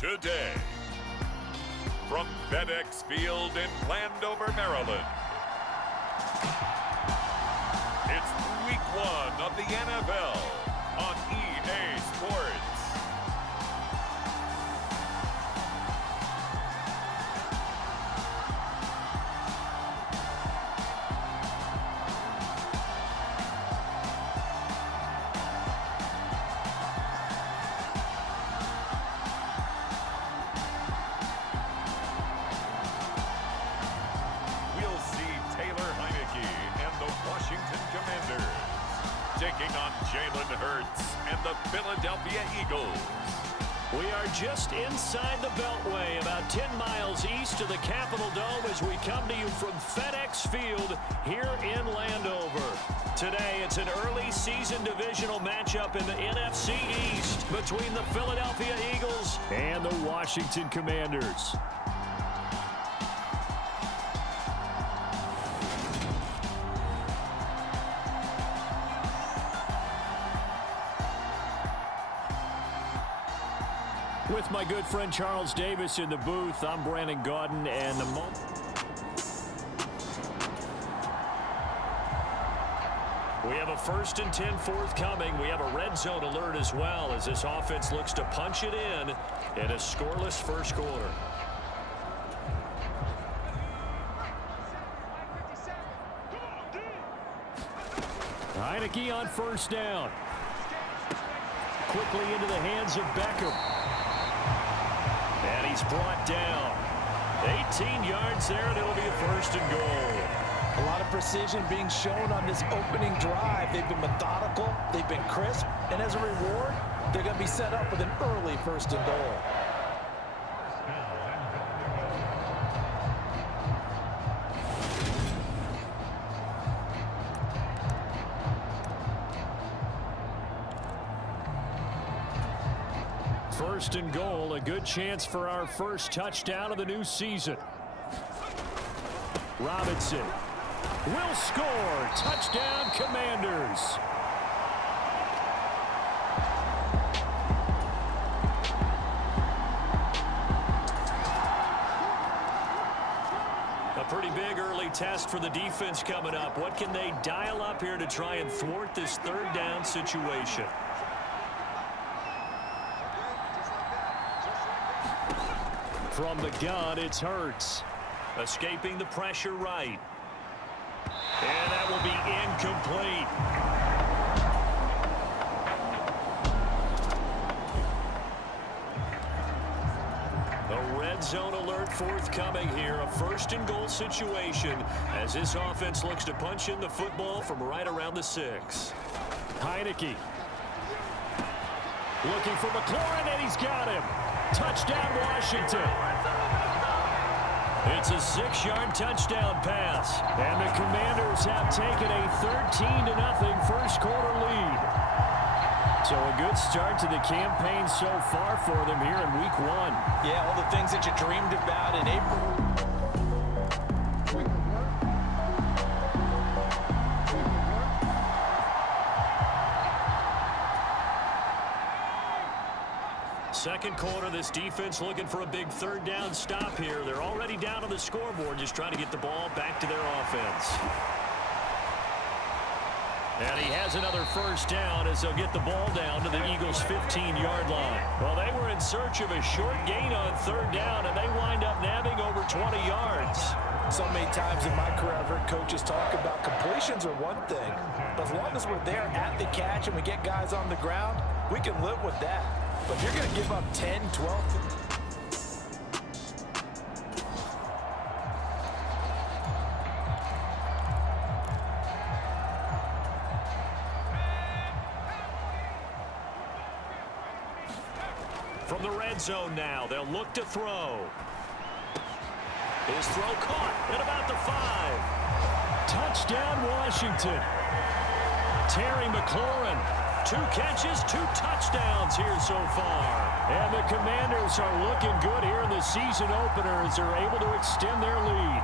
today. From FedEx Field in Landover, Maryland, it's Week 1 of the NFL on EA Sports. Taking on Jalen Hurts and the Philadelphia Eagles. We are just inside the Beltway, about 10 miles east of the Capitol Dome as we come to you from FedEx Field here in Landover. Today, it's an early season divisional matchup in the NFC East between the Philadelphia Eagles and the Washington Commanders. With my good friend Charles Davis in the booth, I'm Brandon Gaudin, and the we have a 1st and 10 forthcoming. We have a red zone alert as well as this offense looks to punch it in a scoreless first quarter. Heineke on first down. Quickly into the hands of Beckham. And he's brought down. 18 yards there, and it'll be a 1st and goal. A lot of precision being shown on this opening drive. They've been methodical, they've been crisp, and as a reward, they're going to be set up with an early 1st and goal. First and goal, a good chance for our first touchdown of the new season. Robinson will score. Touchdown, Commanders. A pretty big early test for the defense coming up. What can they dial up here to try and thwart this 3rd down situation? From the gun, it's Hurts. Escaping the pressure right. And that will be incomplete. A red zone alert forthcoming here. A 1st and goal situation as this offense looks to punch in the football from right around the 6. Heineke. Looking for McLaurin, and he's got him. Touchdown, Washington. It's a 6-yard touchdown pass. And the Commanders have taken a 13-0 first quarter lead. So a good start to the campaign so far for them here in Week 1. Yeah, all the things that you dreamed about in April. Second quarter, this defense looking for a big 3rd down stop here. They're already down on the scoreboard, just trying to get the ball back to their offense. And he has another 1st down as they'll get the ball down to the Eagles' 15-yard line. Well, they were in search of a short gain on 3rd down, and they wind up nabbing over 20 yards. So many times in my career, I've heard coaches talk about completions are one thing, but as long as we're there at the catch and we get guys on the ground, we can live with that. But if you're going to give up 10, 12... From the red zone now, they'll look to throw. His throw caught at about the 5. Touchdown, Washington. Terry McLaurin. 2 catches, 2 touchdowns here so far. And the Commanders are looking good here in the season opener as they're able to extend their lead.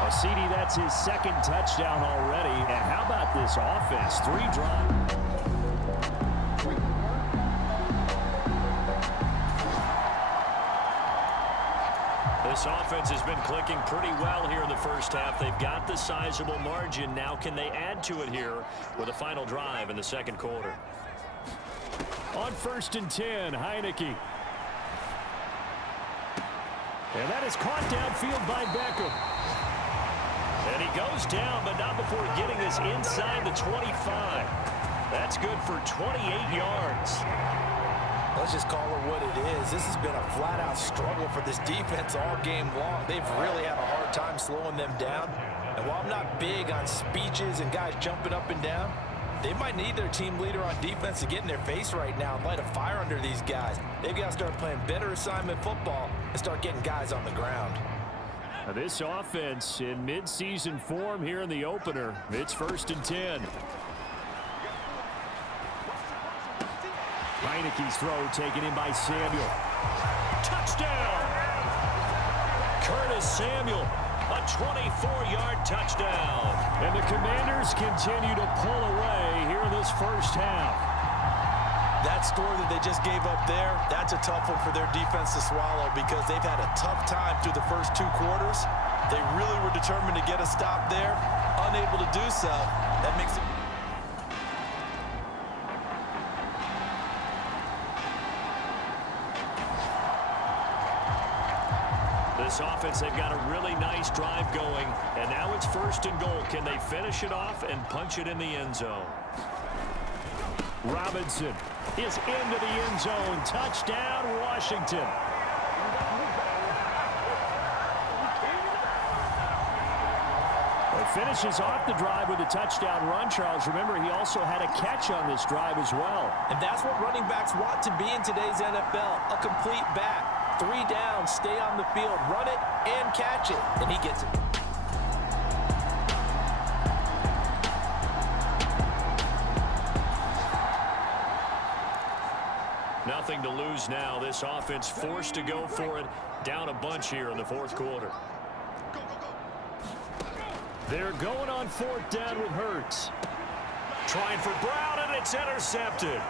Well, CD, that's his 2nd touchdown already. And how about this offense? 3 drives. This offense has been clicking pretty well here in the first half. They've got the sizable margin. Now can they add to it here with a final drive in the second quarter? On 1st and 10, Heineke. And that is caught downfield by Beckham. And he goes down, but not before getting this inside the 25. That's good for 28 yards. Let's just call it what it is. This has been a flat-out struggle for this defense all game long. They've really had a hard time slowing them down. And while I'm not big on speeches and guys jumping up and down, they might need their team leader on defense to get in their face right now and light a fire under these guys. They've got to start playing better assignment football and start getting guys on the ground. Now this offense in mid-season form here in the opener. It's 1st and 10. Heineke's throw taken in by Samuel. Touchdown! Curtis Samuel, a 24-yard touchdown. And the Commanders continue to pull away here in this first half. That score that they just gave up there, that's a tough one for their defense to swallow because they've had a tough time through the first 2 quarters. They really were determined to get a stop there, unable to do so. That makes it... This offense, they've got a really nice drive going, and now it's 1st and goal. Can they finish it off and punch it in the end zone? Robinson is into the end zone. Touchdown, Washington. He finishes off the drive with a touchdown run, Charles. Remember, he also had a catch on this drive as well. And that's what running backs want to be in today's NFL, a complete back. 3 down, stay on the field, run it, and catch it. And he gets it. Nothing to lose now. This offense forced to go for it. Down a bunch here in the 4th quarter. They're going on 4th down with Hurts. Trying for Brown, and it's intercepted.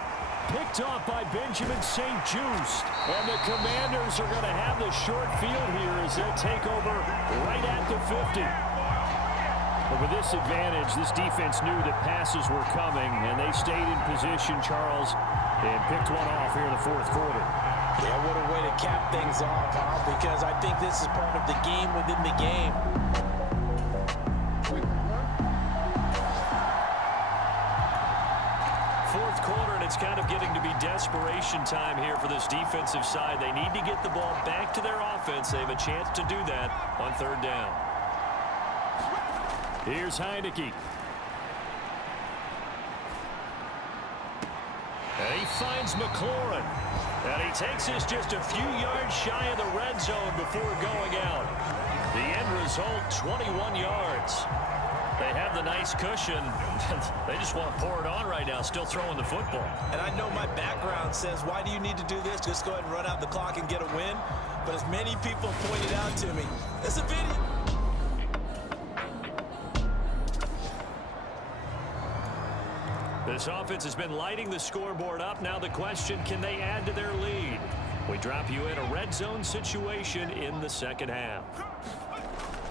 Picked off by Benjamin St-Juste. And the Commanders are going to have the short field here as they'll take over right at the 50. But with this advantage, this defense knew that passes were coming, and they stayed in position, Charles, and picked one off here in the 4th quarter. Yeah, what a way to cap things off, huh? Because I think this is part of the game within the game. It's kind of getting to be desperation time here for this defensive side. They need to get the ball back to their offense. They have a chance to do that on 3rd down. Here's Heineke. And he finds McLaurin. And he takes this just a few yards shy of the red zone before going out. The end result, 21 yards. They have the nice cushion. They just want to pour it on right now, still throwing the football. And I know my background says, why do you need to do this? Just go ahead and run out the clock and get a win. But as many people pointed out to me, it's a video. This offense has been lighting the scoreboard up. Now the question, can they add to their lead? We drop you in a red zone situation in the second half.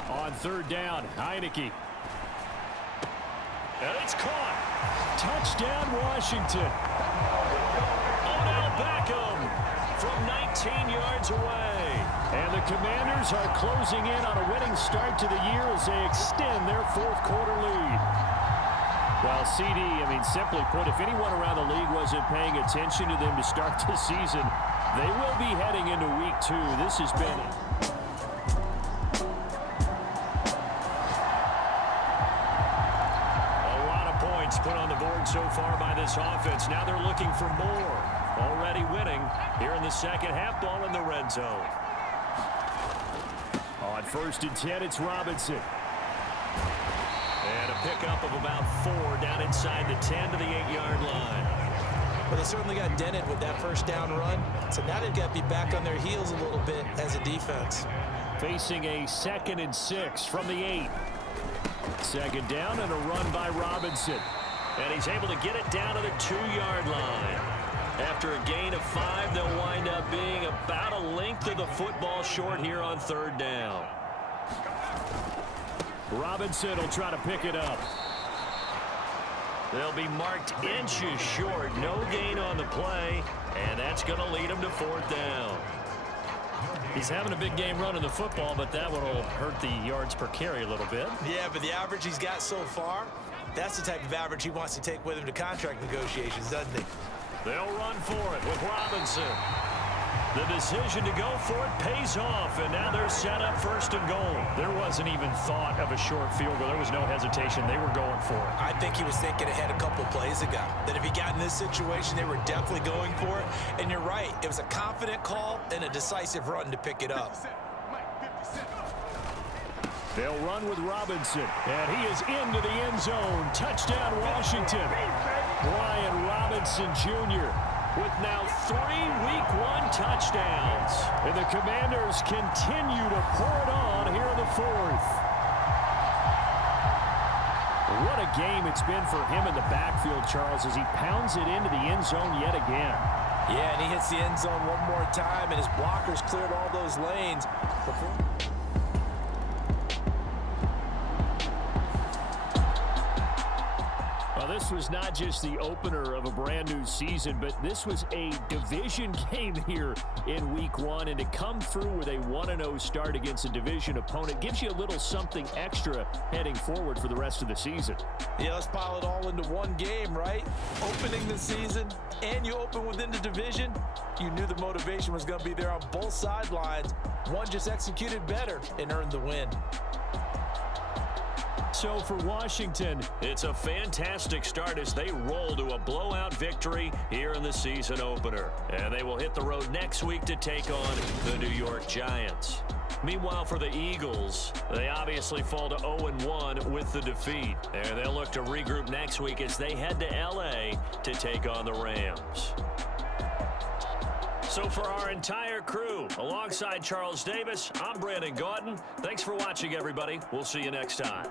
On 3rd down, Heineke. And it's caught. Touchdown, Washington. Odell Beckham from 19 yards away. And the Commanders are closing in on a winning start to the year as they extend their 4th quarter lead. Well, CD, simply put, if anyone around the league wasn't paying attention to them to start the season, they will be heading into week 2. This has been put on the board so far by this offense. Now they're looking for more. Already winning here in the second half, ball in the red zone. On 1st and 10, it's Robinson. And a pickup of about 4 down inside the 10 to the 8-yard line. Well, they certainly got dented with that 1st down run. So now they've got to be back on their heels a little bit as a defense. Facing a 2nd and 6 from the 8. 2nd down and a run by Robinson. And he's able to get it down to the 2-yard line. After a gain of 5, they'll wind up being about a length of the football short here on 3rd down. Robinson will try to pick it up. They'll be marked inches short. No gain on the play, and that's going to lead them to 4th down. He's having a big game running the football, but that one will hurt the yards per carry a little bit. Yeah, but the average he's got so far, that's the type of average he wants to take with him to contract negotiations, doesn't he? They'll run for it with Robinson. The decision to go for it pays off, and now they're set up 1st and goal. There wasn't even thought of a short field goal. There was no hesitation. They were going for it. I think he was thinking ahead a couple plays ago, that if he got in this situation, they were definitely going for it. And you're right, it was a confident call and a decisive run to pick it up. They'll run with Robinson, and he is into the end zone. Touchdown, Washington. Brian Robinson Jr. with now 3 Week 1 touchdowns. And the Commanders continue to pour it on here in the 4th. What a game it's been for him in the backfield, Charles, as he pounds it into the end zone yet again. Yeah, and he hits the end zone one more time, and his blockers cleared all those lanes before. Well, this was not just the opener of a brand new season, but this was a division game here in Week 1. And to come through with a 1-0 start against a division opponent gives you a little something extra heading forward for the rest of the season. Yeah, let's pile it all into one game, right? Opening the season, and you open within the division. You knew the motivation was going to be there on both sidelines. One just executed better and earned the win. So for Washington, it's a fantastic start as they roll to a blowout victory here in the season opener. And they will hit the road next week to take on the New York Giants. Meanwhile, for the Eagles, they obviously fall to 0-1 with the defeat. And they'll look to regroup next week as they head to L.A. to take on the Rams. So for our entire crew, alongside Charles Davis, I'm Brandon Gaudin. Thanks for watching, everybody. We'll see you next time.